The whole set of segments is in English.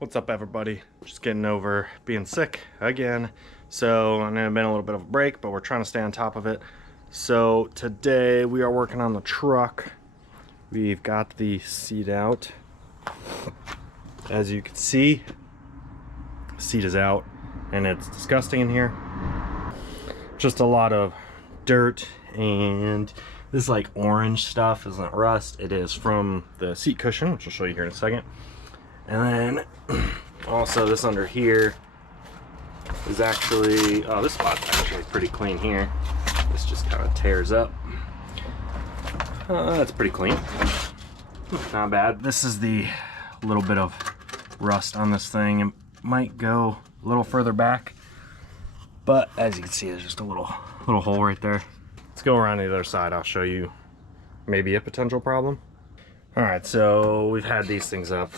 What's up, everybody? Just getting over being sick again. So I know it's been a little bit of a break, but we're trying to stay on top of it. So today we are working on the truck. We've got the seat out. As you can see, the seat is out and it's disgusting in here. Just a lot of dirt, and this like orange stuff isn't rust. It is from the seat cushion, which I'll show you here in a second. And then also this under here is actually, oh, this spot's actually pretty clean here. This just kind of tears up. That's pretty clean. Not bad. This is the little bit of rust on this thing. It might go a little further back, but as you can see, there's just a little hole right there. Let's go around the other side. I'll show you maybe a potential problem. All right, so we've had these things up.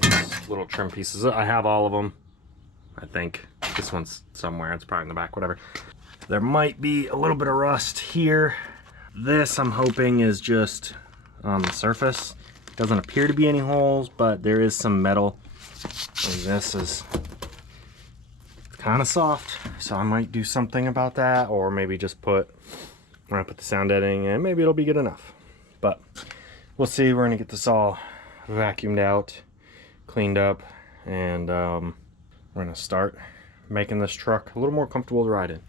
These little trim pieces. I have all of them. I think this one's somewhere. It's probably in the back, whatever. There might be a little bit of rust here. This, I'm hoping, is just on the surface. Doesn't appear to be any holes, but there is some metal. And this is kind of soft, so I might do something about that, or maybe just when I put the sound editing in, maybe it'll be good enough. But we'll see. We're gonna get this all vacuumed out, cleaned up, and we're gonna start making this truck a little more comfortable to ride in.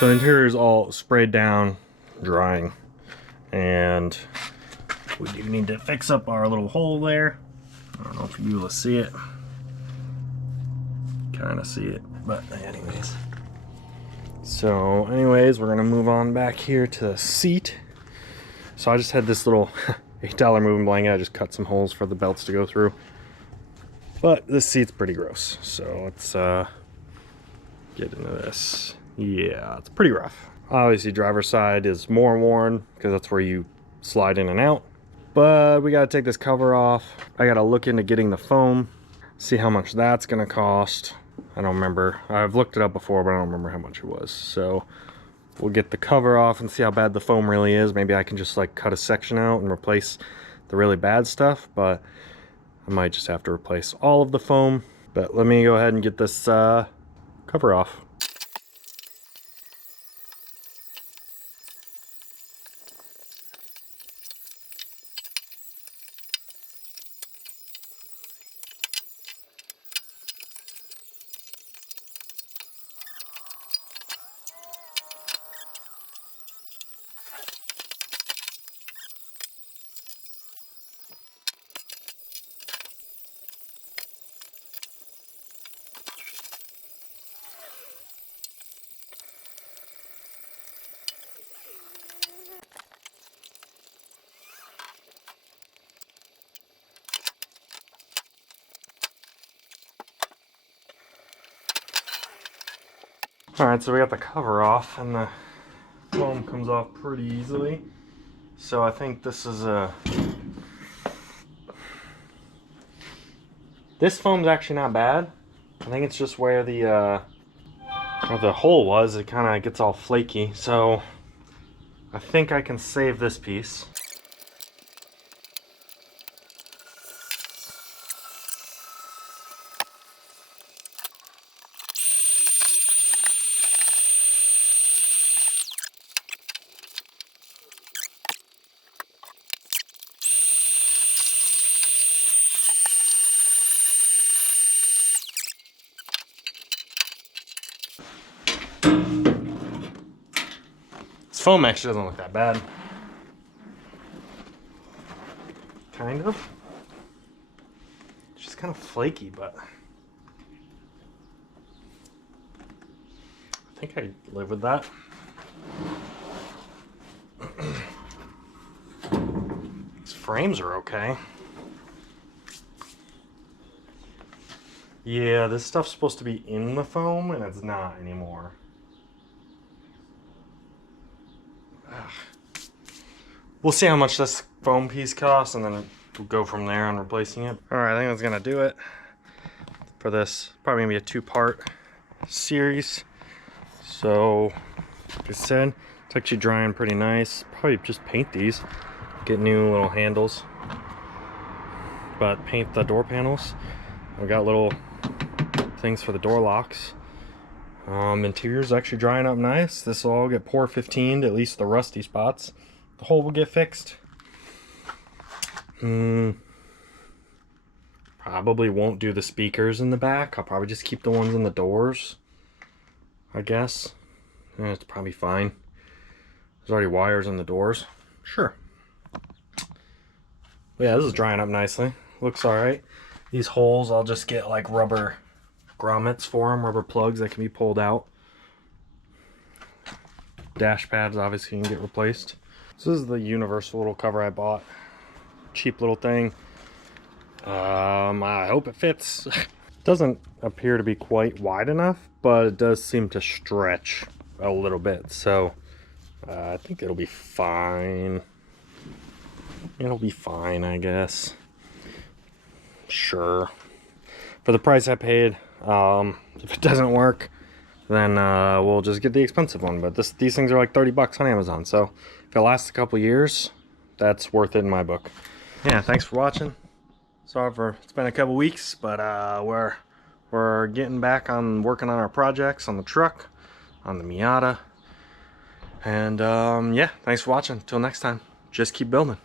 So the interior is all sprayed down, drying, and we do need to fix up our little hole there. I don't know if you'll be able to see it. Kind of see it, but anyways. So anyways, we're gonna move on back here to the seat. So I just had this little $8 moving blanket. I just cut some holes for the belts to go through. But this seat's pretty gross, so let's get into this. Yeah, it's pretty rough. Obviously, driver's side is more worn because that's where you slide in and out. But we gotta take this cover off. I gotta look into getting the foam, see how much that's gonna cost. I don't remember. I've looked it up before, but I don't remember how much it was. So we'll get the cover off and see how bad the foam really is. Maybe I can just like cut a section out and replace the really bad stuff, but I might just have to replace all of the foam. But let me go ahead and get this cover off. Alright, so we got the cover off and the foam comes off pretty easily. So I think this is a This foam's actually not bad. I think it's just where the hole was, it kind of gets all flaky. So I think I can save this piece. This foam actually doesn't look that bad. Kind of. It's just kind of flaky, but I think I live with that. These frames are okay. Yeah, this stuff's supposed to be in the foam, and it's not anymore. Ugh. We'll see how much this foam piece costs, and then we'll go from there on replacing it. Alright, I think that's gonna do it for this. Probably gonna be a two-part series. So, like I said, it's actually drying pretty nice. Probably just paint these, get new little handles, but paint the door panels. I've got little things for the door locks. Interior's actually drying up nice. This will all get pour 15'd, at least the rusty spots. The hole will get fixed. Probably won't do the speakers in the back. I'll probably just keep the ones in the doors, I guess. It's probably fine. There's already wires in the doors. Sure. But yeah, this is drying up nicely. Looks alright. These holes, I'll just get like rubber grommets for them, rubber plugs that can be pulled out. Dash pads obviously can get replaced. So this is the universal little cover I bought. Cheap little thing. I hope it fits. Doesn't appear to be quite wide enough, but it does seem to stretch a little bit. So I think it'll be fine. It'll be fine, I guess. Sure. For the price I paid, if it doesn't work, then we'll just get the expensive one. But these things are like 30 bucks on Amazon, so if it lasts a couple years, that's worth it in my book. Yeah, thanks for watching. Sorry for it's been a couple weeks, but we're getting back on working on our projects on the truck, on the Miata, and yeah, thanks for watching. Till next time, just keep building.